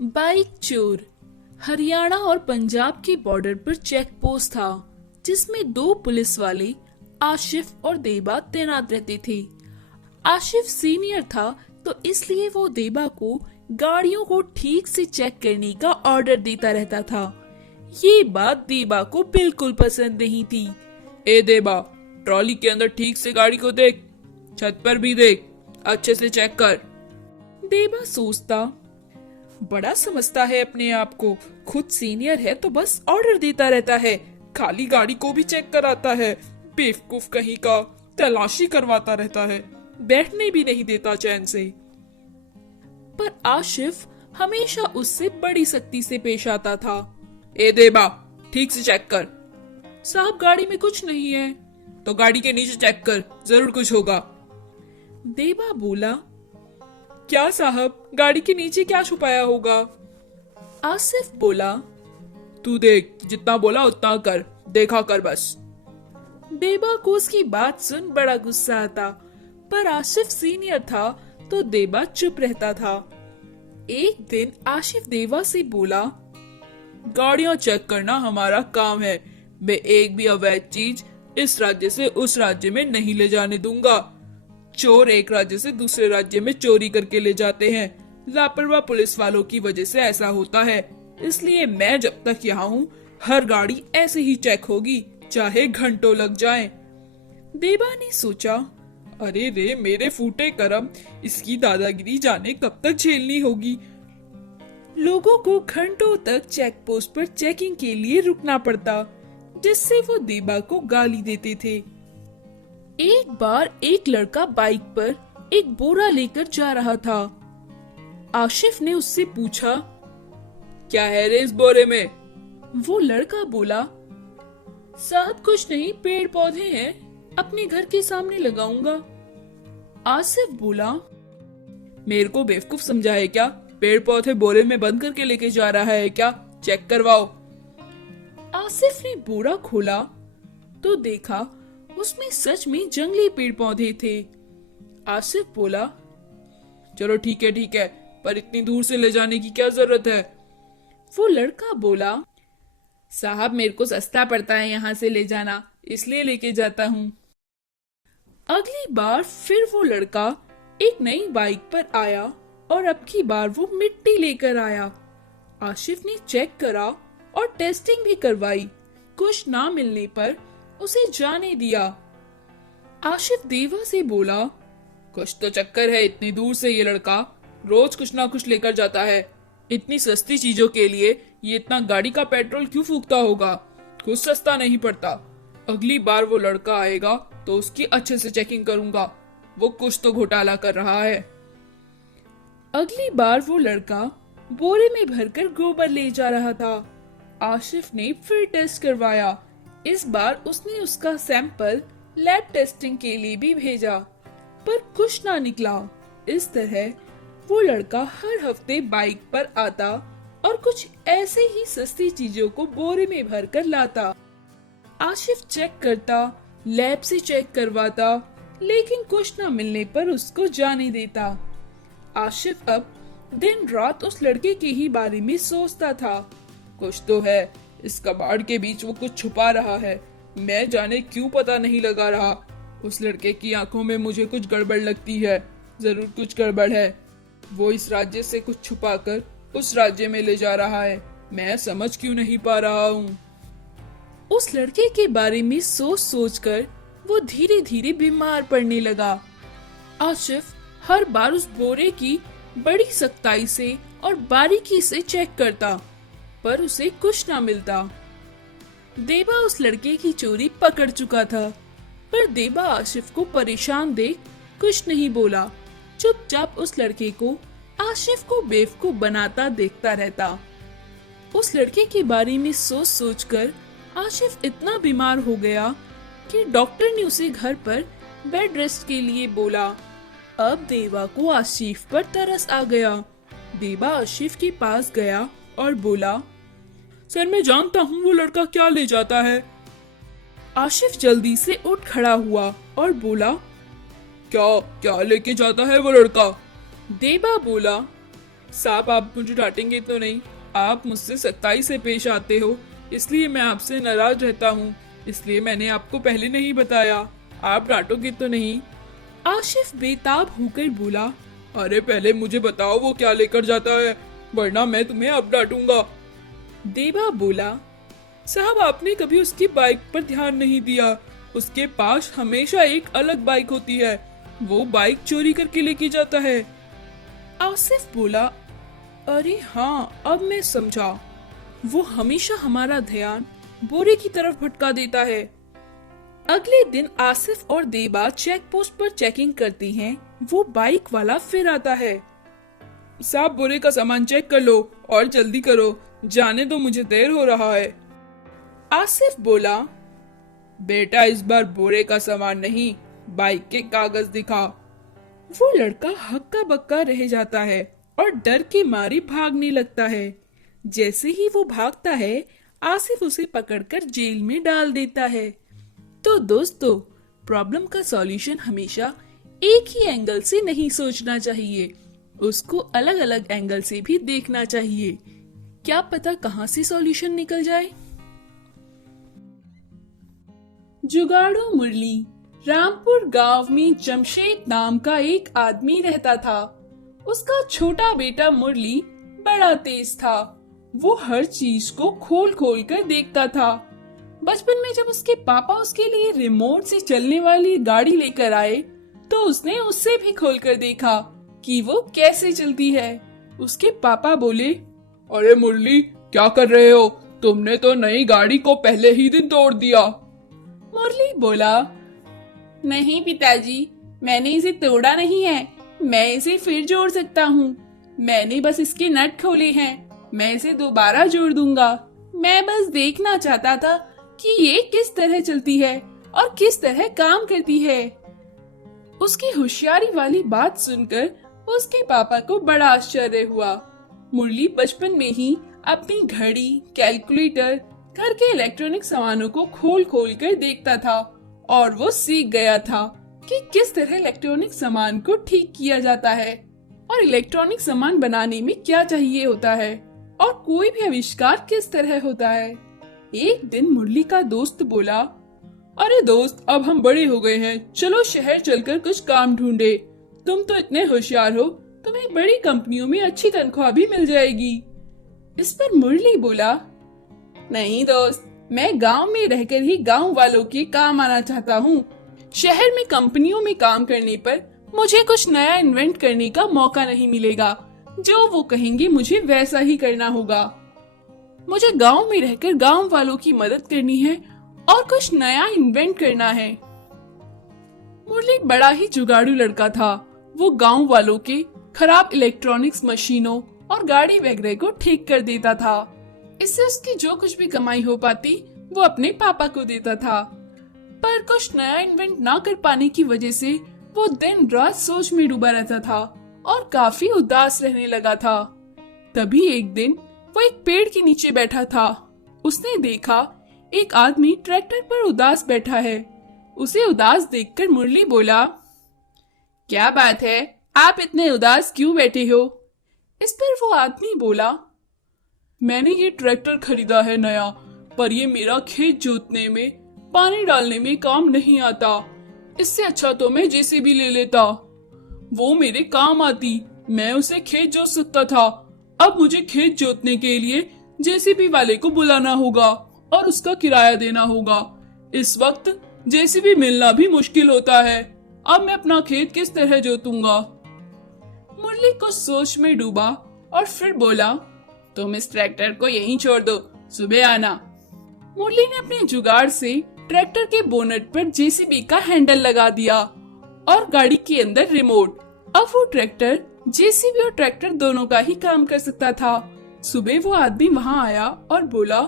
Bike चोर। हरियाणा और पंजाब के बॉर्डर पर चेक पोस्ट था जिसमें दो पुलिस वाले आशिफ और देबा तैनात रहते थे। आशिफ सीनियर था तो इसलिए वो देबा को गाड़ियों को ठीक से चेक करने का ऑर्डर देता रहता था। ये बात देबा को बिल्कुल पसंद नहीं थी। ए देबा, ट्रॉली के अंदर ठीक से गाड़ी को देख, छत पर भी देख, अच्छे से चेक कर। देबा सोचता, बड़ा समझता है अपने आप को, खुद सीनियर है तो बस ऑर्डर देता रहता है, खाली गाड़ी को भी चेक कराता है। बेवकूफ कहीं का, तलाशी करवाता रहता है, बैठने भी नहीं देता चैन से। पर आशिफ हमेशा उससे बड़ी सख्ती से पेश आता था। ए देबा, ठीक से चेक कर। साहब, गाड़ी में कुछ नहीं है। तो गाड़ी के नीचे चेक कर, जरूर कुछ होगा। देबा बोला, क्या साहब, गाड़ी के नीचे क्या छुपाया होगा? आसिफ बोला, तू देख, जितना बोला उतना कर, देखा कर बस। देबा को उसकी बात सुन बड़ा गुस्सा आता, पर आशिफ सीनियर था तो देबा चुप रहता था। एक दिन आशिफ देबा से बोला, गाड़ियां चेक करना हमारा काम है। मैं एक भी अवैध चीज इस राज्य से उस राज्य में नहीं ले जाने दूंगा। चोर एक राज्य से दूसरे राज्य में चोरी करके ले जाते हैं। लापरवाह पुलिस वालों की वजह से ऐसा होता है। इसलिए मैं जब तक यहाँ हूँ, हर गाड़ी ऐसे ही चेक होगी, चाहे घंटों लग जाएं। देबा ने सोचा, अरे रे मेरे फूटे करम, इसकी दादागिरी जाने कब तक झेलनी होगी। लोगों को घंटों तक चेक पोस्ट पर चेकिंग के लिए रुकना पड़ता, जिससे वो देबा को गाली देते थे। एक बार एक लड़का बाइक पर एक बोरा लेकर जा रहा था। आशिफ ने उससे पूछा, क्या है रे इस बोरे में? वो लड़का बोला, साहब कुछ नहीं, पेड़ पौधे हैं, अपने घर के सामने लगाऊंगा। आसिफ बोला, मेरे को बेवकूफ समझा है क्या? पेड़ पौधे बोरे में बंद करके लेके जा रहा है क्या? चेक करवाओ। आसिफ ने बोरा खोला तो देखा उसमें सच में जंगली पेड़ पौधे थे। आसिफ बोला, चलो ठीक है, पर इतनी दूर से ले जाने की क्या जरूरत है? वो लड़का बोला, साहब मेरे को सस्ता पड़ता है यहाँ से ले जाना, इसलिए लेके जाता हूँ। अगली बार फिर वो लड़का एक नई बाइक पर आया और अब की बार वो मिट्टी लेकर आया। आशिफ ने चेक करा और टेस्टिंग भी करवाई। कुछ ना मिलने पर उसे जाने दिया। आशिफ देवा से बोला, कुछ तो चक्कर है, इतनी दूर से ये लड़का रोज कुछ ना कुछ लेकर जाता है। इतनी सस्ती चीजों के लिए ये इतना गाड़ी का पेट्रोल क्यों फूकता होगा? कुछ सस्ता नहीं पड़ता। अगली बार वो लड़का आएगा तो उसकी अच्छे से चेकिंग करूंगा, वो कुछ तो घोटाला कर रहा है। अगली बार वो लड़का बोरे में भरकर गोबर ले जा रहा था। आशिफ ने फिर टेस्ट करवाया। इस बार उसने उसका सैंपल लैब टेस्टिंग के लिए भी भेजा, पर कुछ ना निकला। इस तरह वो लड़का हर हफ्ते बाइक पर आता और कुछ ऐसे ही सस्ती चीजों को बोरे में भरकर लाता। आशिफ चेक करता, लैब से चेक करवाता, लेकिन कुछ न मिलने पर उसको जाने देता। आशिफ अब दिन रात उस लड़के के ही बारे में सोचता था। कुछ तो है, इस कबाड़ के बीच वो कुछ छुपा रहा है, मैं जाने क्यों पता नहीं लगा रहा। उस लड़के की आंखों में मुझे कुछ गड़बड़ लगती है, जरूर कुछ गड़बड़ है। वो इस राज्य से कुछ छुपाकर उस राज्य में ले जा रहा है, मैं समझ क्यों नहीं पा रहा हूँ। उस लड़के के बारे में सोच सोच कर वो धीरे धीरे बीमार पड़ने लगा। आशिफ हर बार उस बोरे की बड़ी सख्ताई से और बारीकी से चेक करता, पर उसे कुछ ना मिलता। देबा उस लड़के की चोरी पकड़ चुका था, पर देबा आशिफ को परेशान देख कुछ नहीं बोला। चुपचाप उस लड़के को आशिफ को बेवकूफ बनाता देखता रहता। उस लड़के के बारे में सोच सोच कर आशिफ इतना बीमार हो गया कि डॉक्टर ने उसे घर पर बेड रेस्ट के लिए बोला। अब देवा को आशिफ पर तरस आ गया। देवा आशिफ के पास गया और बोला, सर मैं जानता हूँ वो लड़का क्या ले जाता है। आशिफ जल्दी से उठ खड़ा हुआ और बोला, क्या क्या लेके जाता है वो लड़का? देबा बोला, साहब आप मुझे डांटेंगे तो नहीं? आप मुझसे सख्ताई से पेश आते हो, इसलिए मैं आपसे नाराज रहता हूँ, इसलिए मैंने आपको पहले नहीं बताया। आप डांटोगे तो नहीं? आशिफ बेताब होकर बोला। अरे पहले मुझे बताओ वो क्या लेकर जाता है, वरना मैं तुम्हें अब डांटूंगा। देवा बोला। साहब आपने कभी उसकी बाइक पर ध्यान नहीं दिया, उसके पास हमेशा एक अलग बाइक होती है, वो बाइक चोरी करके लेके जाता है। आसिफ बोला। अरे हाँ, अब मैं समझा। वो हमेशा हमारा ध्यान बोरे की तरफ भटका देता है। अगले दिन आसिफ और देबा चेक पोस्ट पर चेकिंग करती हैं। वो बाइक वाला फिर आता है। साहब बोरे का सामान चेक कर लो और जल्दी करो, जाने दो मुझे देर हो रहा है। आसिफ बोला। बेटा इस बार बोरे का सामान नहीं, बाइक के कागज दिखा। वो लड़का हक्का बक्का रह जाता है और डर के मारे भागने लगता है। जैसे ही वो भागता है, आसिफ उसे पकड़कर जेल में डाल देता है। तो दोस्तों, प्रॉब्लम का सॉल्यूशन हमेशा एक ही एंगल से नहीं सोचना चाहिए, उसको अलग अलग एंगल से भी देखना चाहिए। क्या पता कहां से सॉल्यूशन निकल जाए। जुगाड़ू मुरली। रामपुर गांव में जमशेद नाम का एक आदमी रहता था। उसका छोटा बेटा मुरली बड़ा तेज था। वो हर चीज को खोल खोल कर देखता था। बचपन में जब उसके पापा उसके लिए रिमोट से चलने वाली गाड़ी लेकर आए, तो उसने उससे भी खोलकर देखा कि वो कैसे चलती है। उसके पापा बोले, अरे मुरली क्या कर रहे हो, तुमने तो नई गाड़ी को पहले ही दिन तोड़ दिया। मुरली बोला, नहीं पिताजी, मैंने इसे तोड़ा नहीं है, मैं इसे फिर जोड़ सकता हूँ। मैंने बस इसके नट खोले हैं, मैं इसे दोबारा जोड़ दूंगा। मैं बस देखना चाहता था कि ये किस तरह चलती है और किस तरह काम करती है। उसकी होशियारी वाली बात सुनकर उसके पापा को बड़ा आश्चर्य हुआ। मुरली बचपन में ही अपनी घड़ी, कैलकुलेटर, घर के इलेक्ट्रॉनिक सामानों को खोल खोल कर देखता था और वो सीख गया था कि किस तरह इलेक्ट्रॉनिक सामान को ठीक किया जाता है और इलेक्ट्रॉनिक सामान बनाने में क्या चाहिए होता है और कोई भी आविष्कार किस तरह होता है। एक दिन मुरली का दोस्त बोला, अरे दोस्त, अब हम बड़े हो गए हैं, चलो शहर चलकर कुछ काम ढूंढे। तुम तो इतने होशियार हो, तुम्हें बड़ी कंपनियों में अच्छी तनख्वाह भी मिल जाएगी। इस पर मुरली बोला, नहीं दोस्त, मैं गांव में रहकर ही गांव वालों के काम आना चाहता हूँ। शहर में कंपनियों में काम करने पर मुझे कुछ नया इन्वेंट करने का मौका नहीं मिलेगा। जो वो कहेंगे मुझे वैसा ही करना होगा। मुझे गांव में रहकर गांव वालों की मदद करनी है और कुछ नया इन्वेंट करना है। मुरली बड़ा ही जुगाड़ू लड़का था। वो गांव वालों के खराब इलेक्ट्रॉनिक्स मशीनों और गाड़ी वगैरह को ठीक कर देता था। इससे उसकी जो कुछ भी कमाई हो पाती वो अपने पापा को देता था। पर कुछ नया इन्वेंट ना कर पाने की वजह से वो दिन रात सोच में डूबा रहता था और काफी उदास रहने लगा था। तभी एक दिन वो एक पेड़ के नीचे बैठा था। उसने देखा एक आदमी ट्रैक्टर पर उदास बैठा है। उसे उदास देखकर मुरली बोला, क्या बात है, आप इतने उदास क्यों बैठे हो? इस पर वो आदमी बोला, मैंने ये ट्रैक्टर खरीदा है नया, पर ये मेरा खेत जोतने में, पानी डालने में काम नहीं आता। इससे अच्छा तो मैं जेसीबी ले लेता, वो मेरे काम आती, मैं उसे खेत जोत सकता था। अब मुझे खेत जोतने के लिए जेसीबी वाले को बुलाना होगा और उसका किराया देना होगा। इस वक्त जेसीबी मिलना भी मुश्किल होता है। अब मैं अपना खेत किस तरह जोतूंगा? मुरली कुछ सोच में डूबा और फिर बोला, तुम इस ट्रैक्टर को यहीं छोड़ दो, सुबह आना। मुरली ने अपने जुगाड़ से ट्रैक्टर के बोनट पर जेसीबी का हैंडल लगा दिया और गाड़ी के अंदर रिमोट। अब वो ट्रैक्टर जेसीबी और ट्रैक्टर दोनों का ही काम कर सकता था। सुबह वो आदमी वहाँ आया और बोला,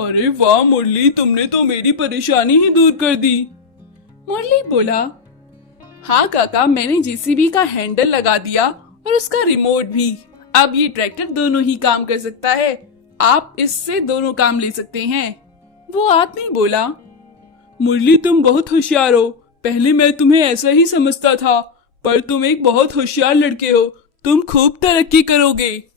अरे वाह मुरली, तुमने तो मेरी परेशानी ही दूर कर दी। मुरली बोला, हाँ काका, मैंने जेसीबी का हैंडल लगा दिया और उसका रिमोट भी। अब ये ट्रैक्टर दोनों ही काम कर सकता है। आप इससे दोनों काम ले सकते हैं। वो आदमी बोला, मुरली तुम बहुत होशियार हो, पहले मैं तुम्हें ऐसा ही समझता था, पर तुम एक बहुत होशियार लड़के हो, तुम खूब तरक्की करोगे।